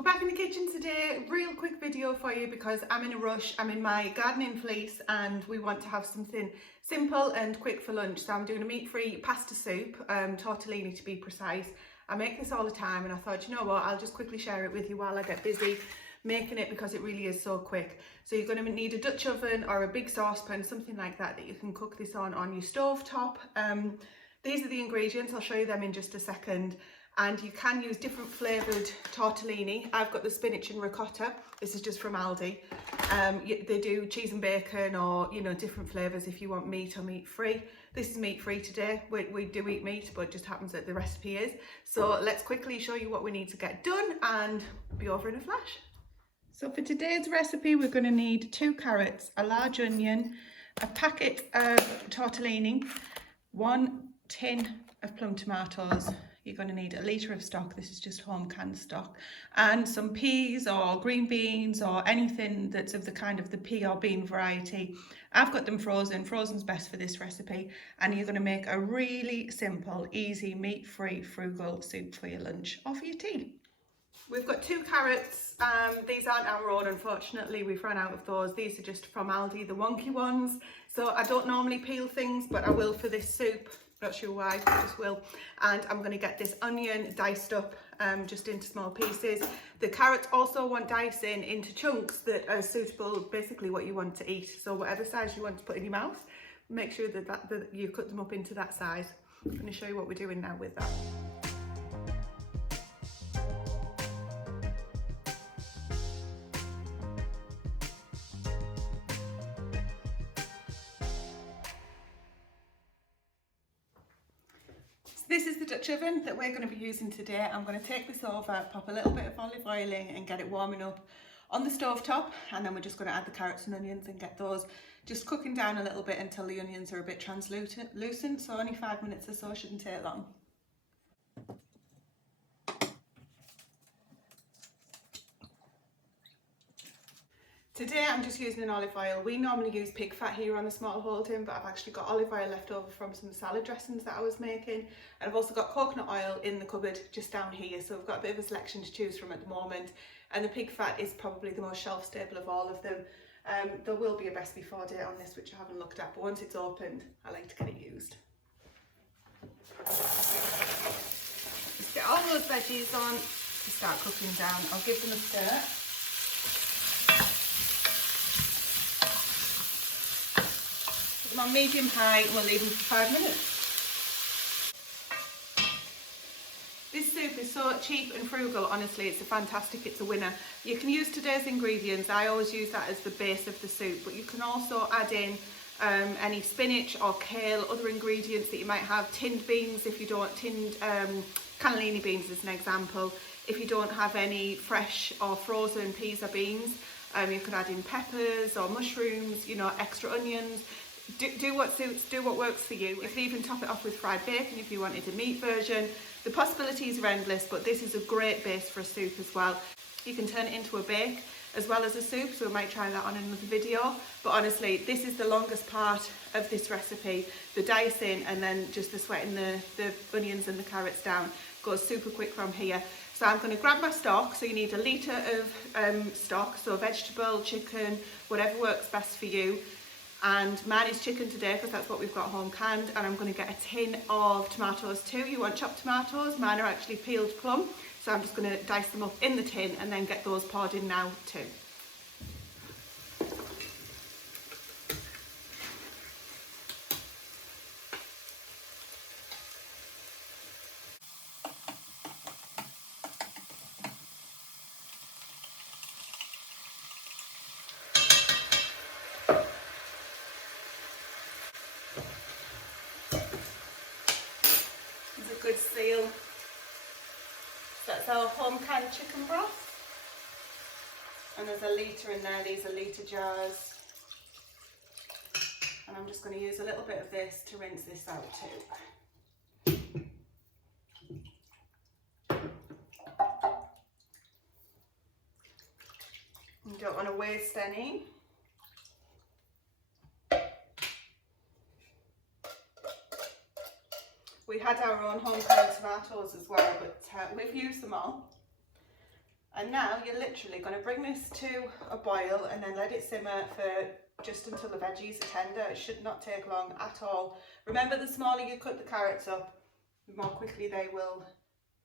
We're back in the kitchen today. Real quick video for you because I'm in a rush. I'm in my gardening fleece and we want to have something simple and quick for lunch. So I'm doing a meat-free pasta soup, tortellini to be precise. I make this all the time and I thought, you know what, I'll just quickly share it with you while I get busy making it because it really is so quick. So you're going to need a Dutch oven or a big saucepan, something like that you can cook this on your stove top. These are the ingredients. I'll show you them in just a second. And you can use different flavoured tortellini. I've got the spinach and ricotta. This is just from Aldi. They do cheese and bacon or, you know, different flavours if you want meat or meat free. This is meat free today. We do eat meat, but it just happens that the recipe is. So let's quickly show you what we need to get done and be over in a flash. So for today's recipe, we're going to need 2 carrots, a large onion, a packet of tortellini, 1 tin of plum tomatoes. You're going to need a litre of stock. This is just home canned stock, and some peas or green beans or anything that's of the kind of the pea or bean variety. I've got them frozen. Frozen's best for this recipe, and you're going to make a really simple, easy, meat-free, frugal soup for your lunch or for your tea. We've got 2 carrots. These aren't our own, unfortunately. We've run out of those. These are just from Aldi, the wonky ones. So I don't normally peel things, but I will for this soup. Not sure why, I just will. And I'm going to get this onion diced up just into small pieces. The carrots also want dicing into chunks that are suitable, basically what you want to eat. So whatever size you want to put in your mouth, make sure that you cut them up into that size. I'm going to show you what we're doing now with that. This is the Dutch oven that we're going to be using today. I'm going to take this over, pop a little bit of olive oil in and get it warming up on the stove top, and then we're just going to add the carrots and onions and get those just cooking down a little bit until the onions are a bit translucent, so only 5 minutes or so, shouldn't take long. Today I'm just using an olive oil. We normally use pig fat here on the Smallholding, but I've actually got olive oil left over from some salad dressings that I was making. And I've also got coconut oil in the cupboard just down here, so we've got a bit of a selection to choose from at the moment. And the pig fat is probably the most shelf stable of all of them. There will be a best before date on this, which I haven't looked at, but once it's opened, I like to get it used. Just get all those veggies on to start cooking down. I'll give them a stir. On medium high, and we'll leave them for 5 minutes. This soup is so cheap and frugal, honestly, it's a winner. You can use today's ingredients. I always use that as the base of the soup, but you can also add in any spinach or kale, other ingredients that you might have, tinned beans if you don't, cannellini beans as an example. If you don't have any fresh or frozen peas or beans, you could add in peppers or mushrooms, you know, extra onions. Do what suits, do what works for you. You could even top it off with fried bacon if you wanted a meat version. The possibilities are endless, but this is a great base for a soup as well. You can turn it into a bake as well as a soup, so we might try that on another video. But honestly, this is the longest part of this recipe. The dicing and then just the sweating the onions and the carrots down goes super quick from here. So I'm going to grab my stock. So you need a litre of stock, so vegetable, chicken, whatever works best for you. And mine is chicken today because that's what we've got home canned, and I'm going to get a tin of tomatoes too. You want chopped tomatoes, mine are actually peeled plum, so I'm just going to dice them up in the tin and then get those poured in now too. Good seal. That's our home canned chicken broth, and there's a litre in there. These are litre jars, and I'm just going to use a little bit of this to rinse this out too. You don't want to waste any. We had our own home canned tomatoes as well, but we've used them all. And now you're literally going to bring this to a boil and then let it simmer for just until the veggies are tender. It should not take long at all. Remember, the smaller you cut the carrots up, the more quickly they will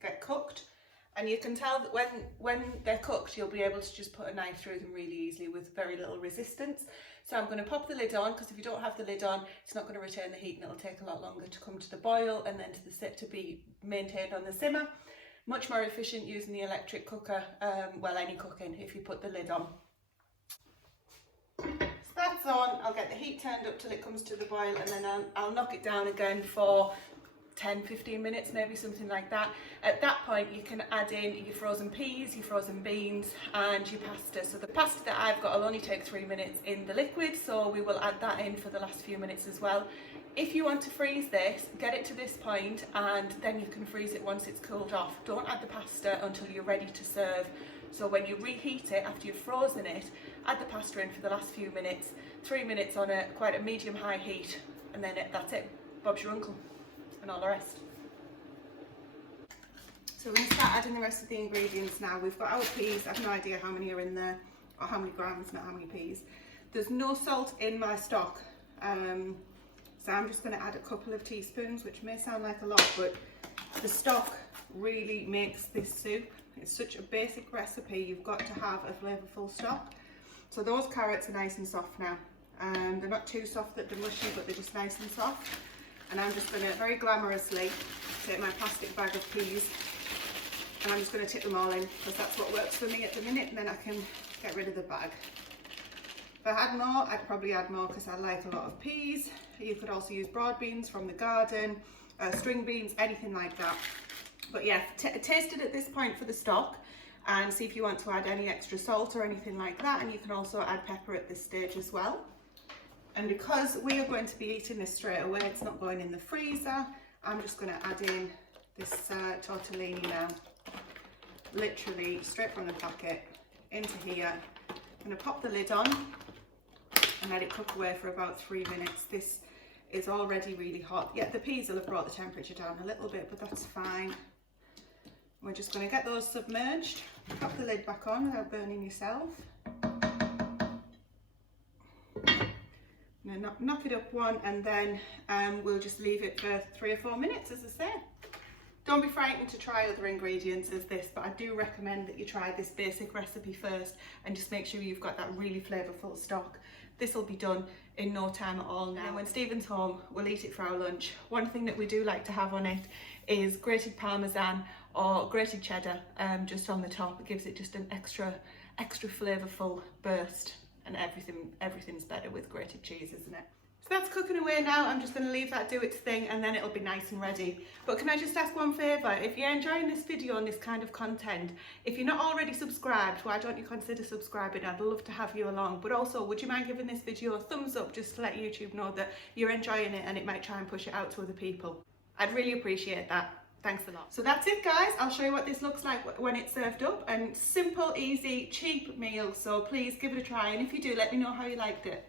get cooked. And you can tell that when they're cooked, you'll be able to just put a knife through them really easily with very little resistance. So I'm going to pop the lid on, because if you don't have the lid on, it's not going to retain the heat and it'll take a lot longer to come to the boil and then to be maintained on the simmer. Much more efficient using the electric cooker, well, any cooking, if you put the lid on. So that's on. I'll get the heat turned up till it comes to the boil, and then I'll knock it down again for 10-15 minutes, maybe something like that. At that point you can add in your frozen peas, your frozen beans and your pasta. So the pasta that I've got will only take 3 minutes in the liquid, so we will add that in for the last few minutes as well. If you want to freeze this, get it to this point and then you can freeze it once it's cooled off. Don't add the pasta until you're ready to serve. So when you reheat it after you've frozen it, add the pasta in for the last few minutes, 3 minutes on quite a medium-high heat, and then that's it. Bob's your uncle. And all the rest. So we're going to start adding the rest of the ingredients now. We've got our peas. I've no idea how many are in there, or how many grams, not how many peas. There's no salt in my stock, so I'm just going to add a couple of teaspoons, which may sound like a lot, but the stock really makes this soup. It's such a basic recipe. You've got to have a flavourful stock. So those carrots are nice and soft now. They're not too soft that they're mushy, but they're just nice and soft. And I'm just going to very glamorously take my plastic bag of peas and I'm just going to tip them all in, because that's what works for me at the minute, and then I can get rid of the bag. If I had more, I'd probably add more because I like a lot of peas. You could also use broad beans from the garden, string beans, anything like that. But yeah, taste it at this point for the stock and see if you want to add any extra salt or anything like that, and you can also add pepper at this stage as well. And because we are going to be eating this straight away, it's not going in the freezer, I'm just going to add in this tortellini now. Literally straight from the packet into here. I'm going to pop the lid on and let it cook away for about 3 minutes. This is already really hot. Yeah, the peas will have brought the temperature down a little bit, but that's fine. We're just going to get those submerged. Pop the lid back on without burning yourself. Now knock it up one, and then we'll just leave it for 3 or 4 minutes, as I say. Don't be frightened to try other ingredients as this, but I do recommend that you try this basic recipe first and just make sure you've got that really flavourful stock. This will be done in no time at all now. When Stephen's home, we'll eat it for our lunch. One thing that we do like to have on it is grated parmesan or grated cheddar, just on the top. It gives it just an extra flavourful burst. And everything's better with grated cheese, isn't it? So that's cooking away now. I'm just going to leave that do its thing and then it'll be nice and ready. But can I just ask one favour? If you're enjoying this video and this kind of content, if you're not already subscribed, why don't you consider subscribing? I'd love to have you along. But also, would you mind giving this video a thumbs up just to let YouTube know that you're enjoying it and it might try and push it out to other people? I'd really appreciate that. Thanks a lot. So that's it, guys. I'll show you what this looks like when it's served up, and simple, easy, cheap meal. So please give it a try, and if you do, let me know how you liked it.